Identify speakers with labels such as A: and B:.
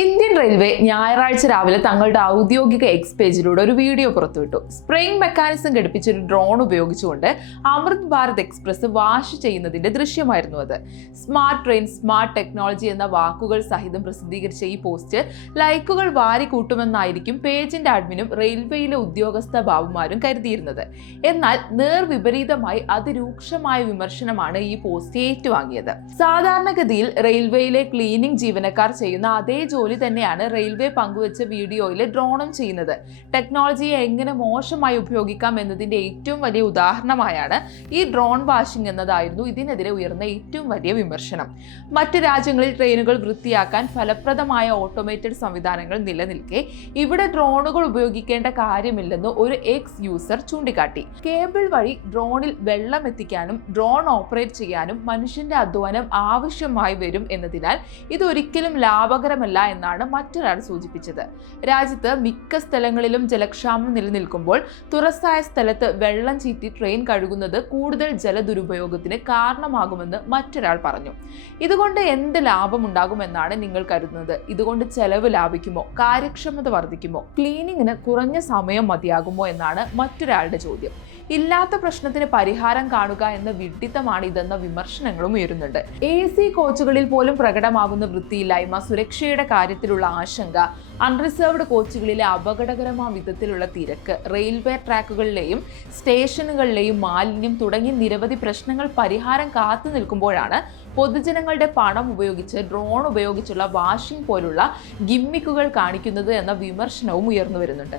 A: Indian railway ഞായറാഴ്ച രാവിലെ തങ്ങളുടെ ഔദ്യോഗിക എക്സ് പേജിലൂടെ ഒരു വീഡിയോ പുറത്തുവിട്ടു. സ്പ്രിംഗ് മെക്കാനിസം ഘടിപ്പിച്ച ഒരു ഡ്രോൺ ഉപയോഗിച്ചുകൊണ്ട് അമൃത് ഭാരത് എക്സ്പ്രസ് വാഷ് ചെയ്യുന്നതിന്റെ ദൃശ്യമായിരുന്നു അത്. സ്മാർട്ട് ട്രെയിൻ സ്മാർട്ട് ടെക്നോളജി എന്ന വാക്കുകൾ സഹിതം പ്രസിദ്ധീകരിച്ച ഈ പോസ്റ്റ് ലൈക്കുകൾ വാരി കൂട്ടുമെന്നായിരിക്കും പേജിന്റെ അഡ്മിനും റെയിൽവേയിലെ ഉദ്യോഗസ്ഥ ബാബുമാരും കരുതിയിരുന്നത്. എന്നാൽ നേർവിപരീതമായി അതിരൂക്ഷമായ വിമർശനമാണ് ഈ പോസ്റ്റ് ഏറ്റുവാങ്ങിയത്. സാധാരണഗതിയിൽ റെയിൽവേയിലെ ക്ലീനിംഗ് ജീവനക്കാർ ചെയ്യുന്ന അതേ ജോലി തന്നെയാണ് റെയിൽവേ പങ്കുവച്ച വീഡിയോയിൽ ഡ്രോണും ചെയ്യുന്നത്. ടെക്നോളജിയെ എങ്ങനെ മോശമായി ഉപയോഗിക്കാം എന്നതിന്റെ ഏറ്റവും വലിയ ഉദാഹരണമായാണ് ഈ ഡ്രോൺ വാഷിംഗ് എന്നതായിരുന്നു ഇതിനെതിരെ ഉയർന്ന ഏറ്റവും വലിയ വിമർശനം. മറ്റു രാജ്യങ്ങളിൽ ട്രെയിനുകൾ വൃത്തിയാക്കാൻ ഫലപ്രദമായ ഓട്ടോമേറ്റഡ് സംവിധാനങ്ങൾ നിലനിൽക്കെ ഇവിടെ ഡ്രോണുകൾ ഉപയോഗിക്കേണ്ട കാര്യമില്ലെന്ന് ഒരു എക്സ് യൂസർ ചൂണ്ടിക്കാട്ടി. കേബിൾ വഴി ഡ്രോണിൽ വെള്ളം എത്തിക്കാനും ഡ്രോൺ ഓപ്പറേറ്റ് ചെയ്യാനും മനുഷ്യന്റെ അധ്വാനം ആവശ്യമായി വരും എന്നതിനാൽ ഇത് ഒരിക്കലും ലാഭകരമല്ല എന്നാണ് മറ്റൊരാൾ സൂചിപ്പിച്ചത്. രാജ്യത്ത് മിക്ക സ്ഥലങ്ങളിലും ജലക്ഷാമം നിലനിൽക്കുമ്പോൾ തുറസ്സായ സ്ഥലത്ത് വെള്ളം ചീറ്റി ട്രെയിൻ കഴുകുന്നത് കൂടുതൽ ജലദുരുപയോഗത്തിന് കാരണമാകുമെന്ന് മറ്റൊരാൾ പറഞ്ഞു. ഇതുകൊണ്ട് എന്ത് ലാഭമുണ്ടാകുമെന്നാണ് നിങ്ങൾ കരുതുന്നത്? ഇതുകൊണ്ട് ചെലവ് ലാഭിക്കുമോ? കാര്യക്ഷമത വർദ്ധിക്കുമോ? ക്ലീനിങ്ങിന് കുറഞ്ഞ സമയം മതിയാകുമോ എന്നാണ് മറ്റൊരാളുടെ ചോദ്യം. ഇല്ലാത്ത പ്രശ്നത്തിന് പരിഹാരം കാണുക എന്ന വിഡ്ഢിത്തമാണ് ഇതെന്ന വിമർശനങ്ങളും ഉയരുന്നുണ്ട്. എ സി കോച്ചുകളിൽ പോലും പ്രകടമാകുന്ന വൃത്തിയില്ലായ്മ സുരക്ഷയുടെ കാര്യത്തിലുള്ള ആശങ്ക അൺറിസർവ്ഡ് കോച്ചുകളിലെ അപകടകരമായ വിധത്തിലുള്ള തിരക്ക് റെയിൽവേ ട്രാക്കുകളിലെയും സ്റ്റേഷനുകളിലെയും മാലിന്യം തുടങ്ങി നിരവധി പ്രശ്നങ്ങൾ പരിഹാരം കാത്തു നിൽക്കുമ്പോഴാണ് പൊതുജനങ്ങളുടെ പണം ഉപയോഗിച്ച് ഡ്രോൺ ഉപയോഗിച്ചുള്ള വാഷിംഗ് പോലുള്ള ഗിമ്മിക്കുകൾ കാണിക്കുന്നത് എന്ന വിമർശനവും ഉയർന്നു വരുന്നുണ്ട്.